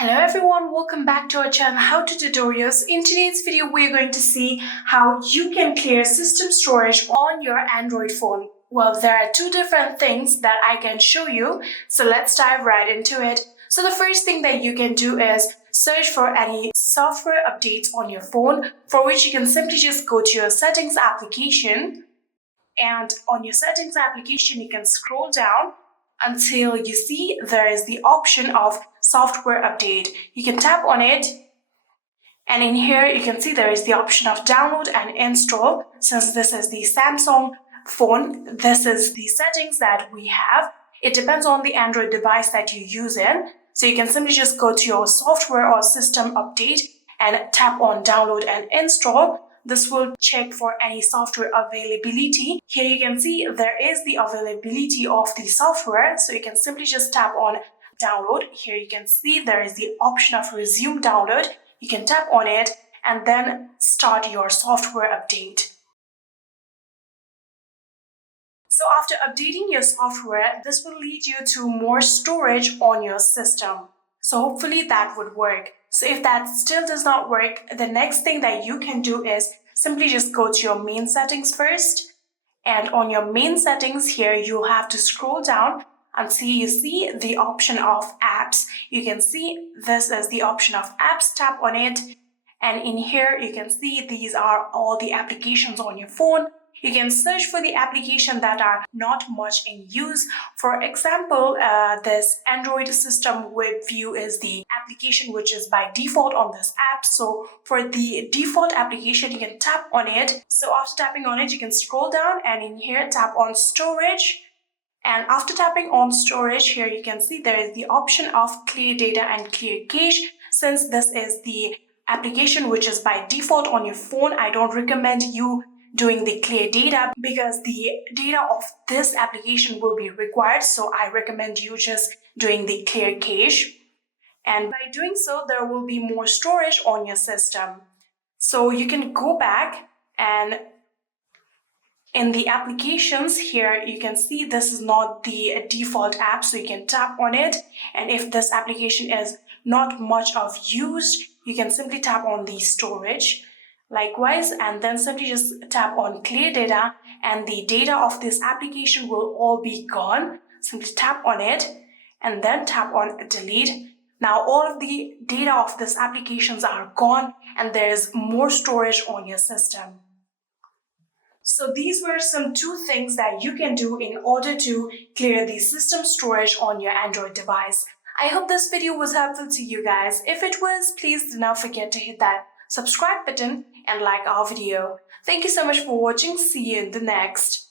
Hello everyone, welcome back to our channel How to Tutorials. In today's video, we're going to see how you can clear system storage on your Android phone. Well, there are two different things that I can show you, so let's dive right into it. So the first thing that you can do is search for any software updates on your phone, for which you can simply just go to your settings application, and on your settings application, you can scroll down until you see there is the option of software update. You can tap on it, and in here you can see there is the option of download and install. Since this is the Samsung phone, this is the settings that we have. It depends on the Android device that you use in. So you can simply just go to your software or system update and tap on download and install. This will check for any software availability. Here you can see there is the availability of the software. So you can simply just tap on download. Here you can see there is the option of resume download. You can tap on it and then start your software update. So after updating your software, this will lead you to more storage on your system. So hopefully that would work. So if that still does not work, the next thing that you can do is simply just go to your main settings first. And on your main settings here, you'll have to scroll down and you see the option of apps. You can see this is the option of apps. Tap on it. And in here, you can see these are all the applications on your phone. You can search for the application that are not much in use. For example, this Android system web view is the application which is by default on this app. So for the default application, you can tap on it. So after tapping on it, you can scroll down and in here, tap on storage. And after tapping on storage, here you can see there is the option of clear data and clear cache. Since this is the application which is by default on your phone, I don't recommend you doing the clear data because the data of this application will be required. So I recommend you just doing the clear cache. And by doing so, there will be more storage on your system. So you can go back and in the applications here, you can see this is not the default app. So you can tap on it. And if this application is not much of used, you can simply tap on the storage. Likewise, and then simply just tap on clear data and the data of this application will all be gone. Simply tap on it and then tap on delete. Now all of the data of these applications are gone and there is more storage on your system. So these were some two things that you can do in order to clear the system storage on your Android device. I hope this video was helpful to you guys. If it was, please do not forget to hit that subscribe button and like our video. Thank you so much for watching. See you in the next.